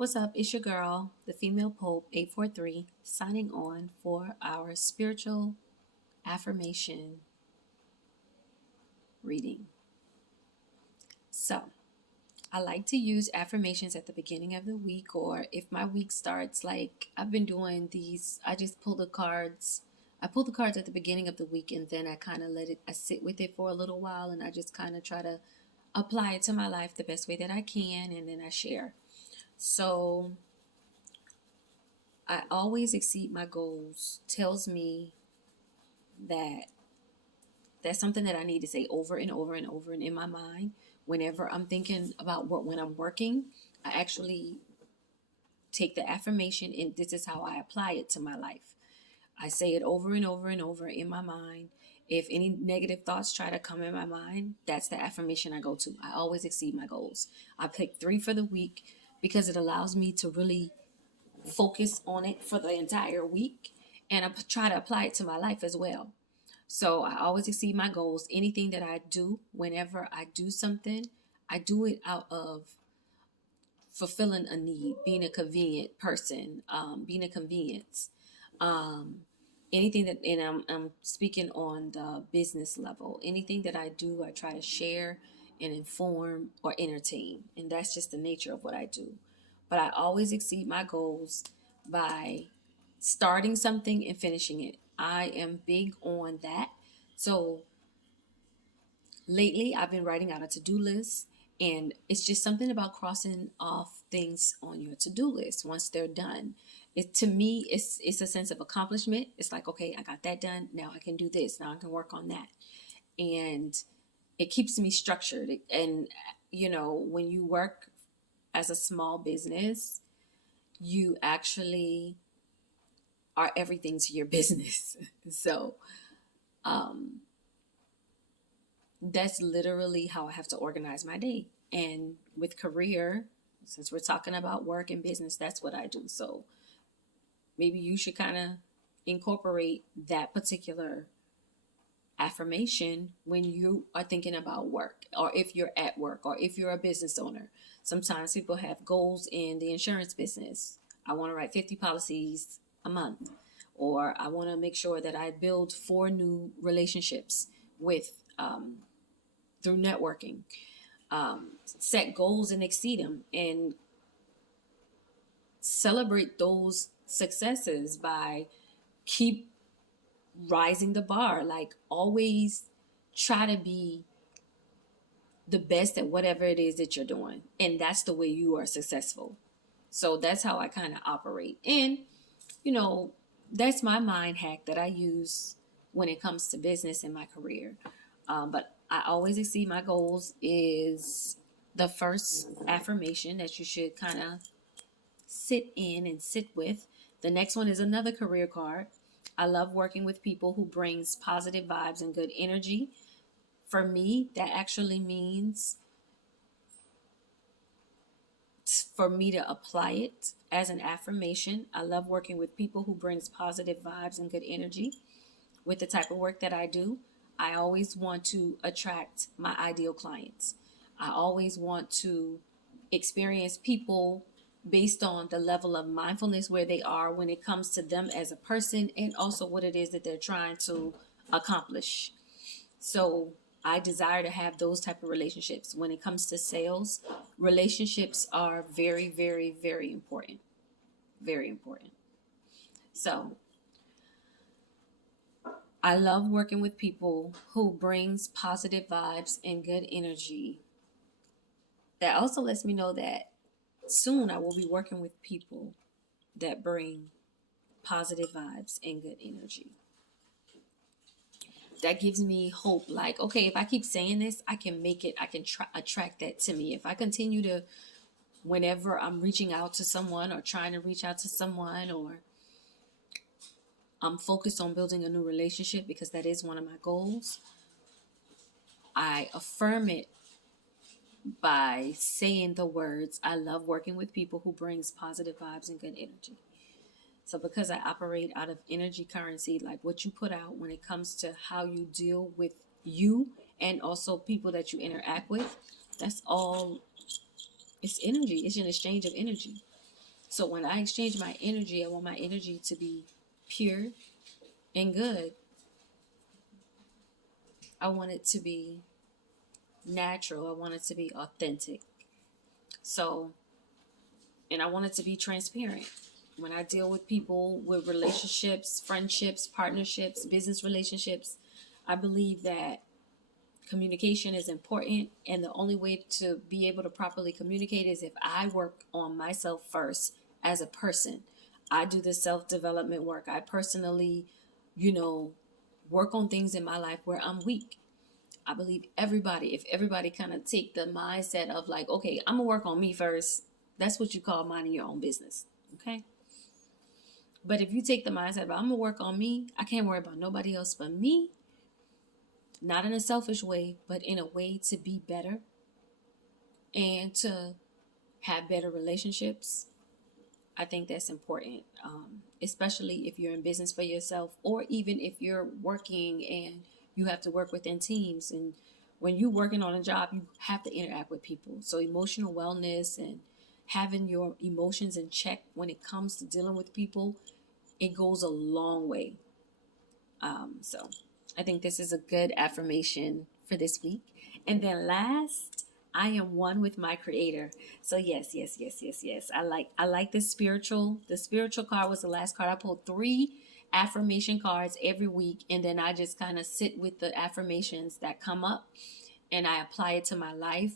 What's up? It's your girl, the Female Pope 843, signing on for our spiritual affirmation reading. So, I like to use affirmations at the beginning of the week, or if my week starts, like I've been doing these, I just pull the cards. I pull the cards at the beginning of the week, and then I kind of I sit with it for a little while, and I just kind of try to apply it to my life the best way that I can, and then I share. So, I always exceed my goals tells me that that's something that I need to say over and over and over and in my mind whenever I'm thinking about when I'm working. I actually take the affirmation and this is how I apply it to my life. I say it over and over and over in my mind. If any negative thoughts try to come in my mind, that's the affirmation I go to. I always exceed my goals. I pick 3 for the week because it allows me to really focus on it for the entire week, and I try to apply it to my life as well. So I always exceed my goals. Anything that I do, whenever I do something, I do it out of fulfilling a need, being a convenient person, being a convenience. Um, Anything that, and I'm speaking on the business level, anything that I do, I try to share and inform or entertain. And that's just the nature of what I do. But I always exceed my goals by starting something and finishing it. I am big on that. So lately, I've been writing out a to do list, and it's just something about crossing off things on your to do list once they're done. It to me, it's a sense of accomplishment. It's like, okay, I got that done. Now I can do this. Now I can work on that, and it keeps me structured. And when you work as a small business, you actually are everything to your business. So um, that's literally how I have to organize my day. And with career, since we're talking about work and business, that's what I do. So maybe you should kind of incorporate that particular affirmation when you are thinking about work, or if you're at work, or if you're a business owner. Sometimes people have goals in the insurance business. I want to write 50 policies a month, or I want to make sure that I build 4 new relationships with through networking. Set goals and exceed them, and celebrate those successes by keep rising the bar. Like, always try to be the best at whatever it is that you're doing, and that's the way you are successful. So that's how I kind of operate. And you know that's my mind hack that I use when it comes to business and my career. But I always exceed my goals is the first affirmation that you should kind of sit in and sit with. The next one is another career card. I love working with people who brings positive vibes and good energy. For me, that actually means for me to apply it as an affirmation. I love working with people who brings positive vibes and good energy. With the type of work that I do, I always want to attract my ideal clients. I always want to experience people based on the level of mindfulness where they are when it comes to them as a person, and also what it is that they're trying to accomplish. So I desire to have those type of relationships. When it comes to sales, relationships are very, very, very important. Very important. So I love working with people who brings positive vibes and good energy. That also lets me know that soon I will be working with people that bring positive vibes and good energy. That gives me hope. Like, okay, if I keep saying this, I can make it. I can attract that to me. If I continue to, whenever I'm reaching out to someone or trying to reach out to someone, or I'm focused on building a new relationship because that is one of my goals, I affirm it by saying the words, I love working with people who brings positive vibes and good energy. So because I operate out of energy currency, like what you put out when it comes to how you deal with you and also people that you interact with, that's all, it's energy. It's an exchange of energy. So when I exchange my energy, I want my energy to be pure and good. I want it to be natural. I want it to be authentic. So, and I want it to be transparent. When I deal with people, with relationships, friendships, partnerships, business relationships, I believe that communication is important. And the only way to be able to properly communicate is if I work on myself first as a person. I do the self-development work. I personally, you know, work on things in my life where I'm weak. I believe if everybody kind of take the mindset of like, okay, I'm gonna work on me first. That's what you call minding your own business. Okay. But if you take the mindset of I'm gonna work on me, I can't worry about nobody else but me. Not in a selfish way, but in a way to be better and to have better relationships. I think that's important, especially if you're in business for yourself, or even if you're working and you have to work within teams. And when you're working on a job, you have to interact with people. So emotional wellness and having your emotions in check when it comes to dealing with people, it goes a long way. So I think this is a good affirmation for this week. And then last, I am one with my creator. So yes, yes, yes, yes, yes. I like the spiritual. The spiritual card was the last card. I pulled 3 affirmation cards every week, and then I just kind of sit with the affirmations that come up and I apply it to my life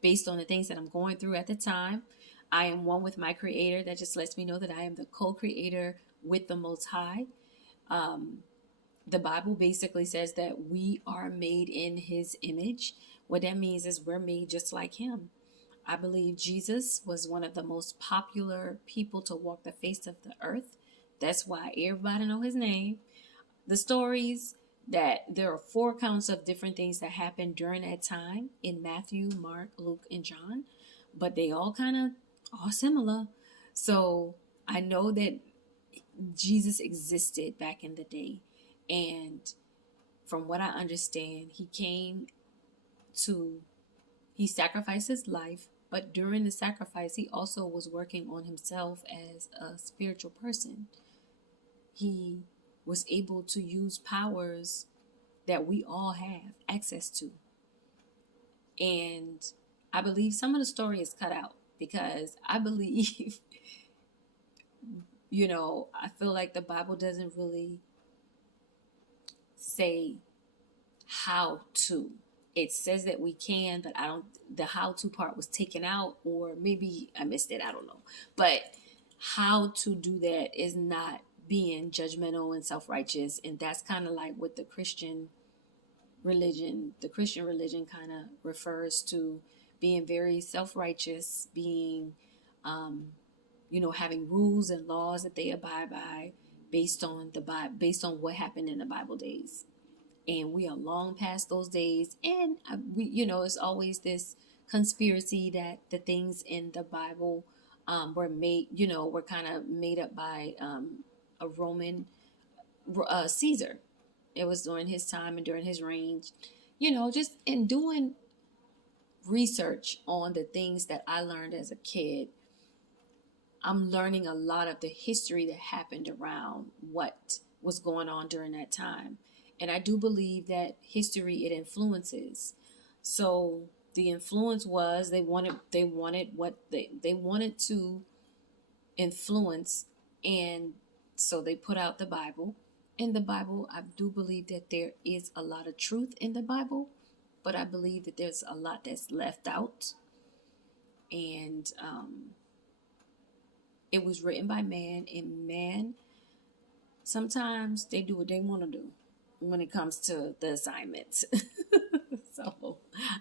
based on the things that I'm going through at the time. I am one with my creator. That just lets me know that I am the co-creator with the Most High. The Bible basically says that we are made in his image. What that means is we're made just like him. I believe Jesus was one of the most popular people to walk the face of the earth. That's why everybody know his name. The stories that there are 4 accounts of different things that happened during that time in Matthew, Mark, Luke, and John, but they all kind of are similar. So I know that Jesus existed back in the day. And from what I understand, he sacrificed his life, but during the sacrifice, he also was working on himself as a spiritual person. He was able to use powers that we all have access to. And I believe some of the story is cut out because I believe, I feel like the Bible doesn't really say how to. It says that we can, but the how to part was taken out, or maybe I missed it. I don't know. But how to do that is not being judgmental and self-righteous. And that's kind of like what the Christian religion kind of refers to, being very self-righteous, being, having rules and laws that they abide by based on what happened in the Bible days. And we are long past those days. And it's always this conspiracy that the things in the Bible were kind of made up by a Roman Caesar. It was during his time and during his reign. Just in doing research on the things that I learned as a kid, I'm learning a lot of the history that happened around what was going on during that time. And I do believe that history, it influences. So the influence was they wanted what they wanted to influence. And so they put out the Bible. In the Bible, I do believe that there is a lot of truth in the Bible, but I believe that there's a lot that's left out. And it was written by man, and man, sometimes they do what they want to do when it comes to the assignments. So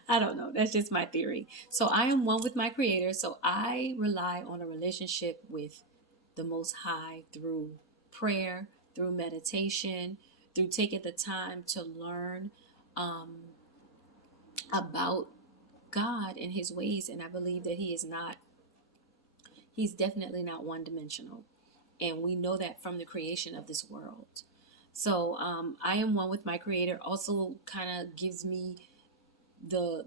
I don't know. That's just my theory. So I am one with my creator. So I rely on a relationship with the Most High through prayer, through meditation, through taking the time to learn about God and his ways. And I believe that he's definitely not one dimensional. And we know that from the creation of this world. So I am one with my creator also kind of gives me the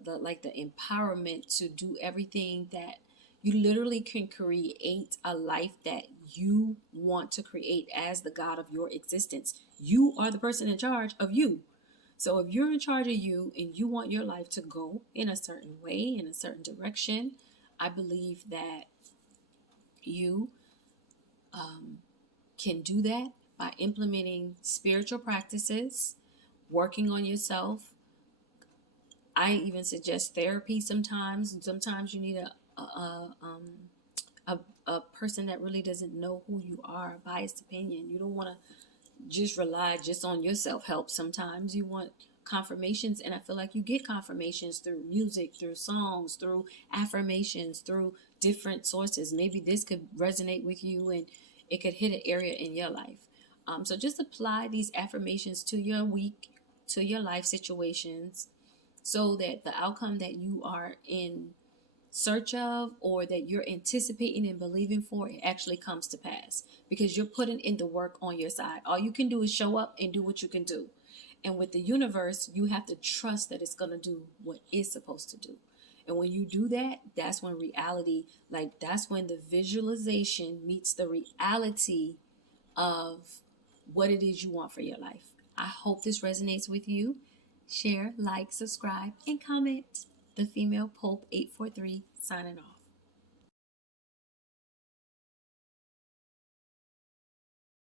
empowerment to do everything that You literally can create a life that you want to create as the God of your existence. You are the person in charge of you. So if you're in charge of you and you want your life to go in a certain way, in a certain direction, I believe that you can do that by implementing spiritual practices, working on yourself. I even suggest therapy sometimes. Sometimes you need a person that really doesn't know who you are, a biased opinion. You don't want to just rely just on your self-help. Sometimes you want confirmations, and I feel like you get confirmations through music, through songs, through affirmations, through different sources. Maybe this could resonate with you and it could hit an area in your life. So just apply these affirmations to your week, to your life situations, so that the outcome that you are in search of or that you're anticipating and believing for, it actually comes to pass, because you're putting in the work on your side. All you can do is show up and do what you can do. And with the universe, you have to trust that it's going to do what it's supposed to do. And when you do that, that's when reality, like that's when the visualization meets the reality of what it is you want for your life. I hope this resonates with you. Share, like, subscribe, and comment. The Female Pope 843 signing off.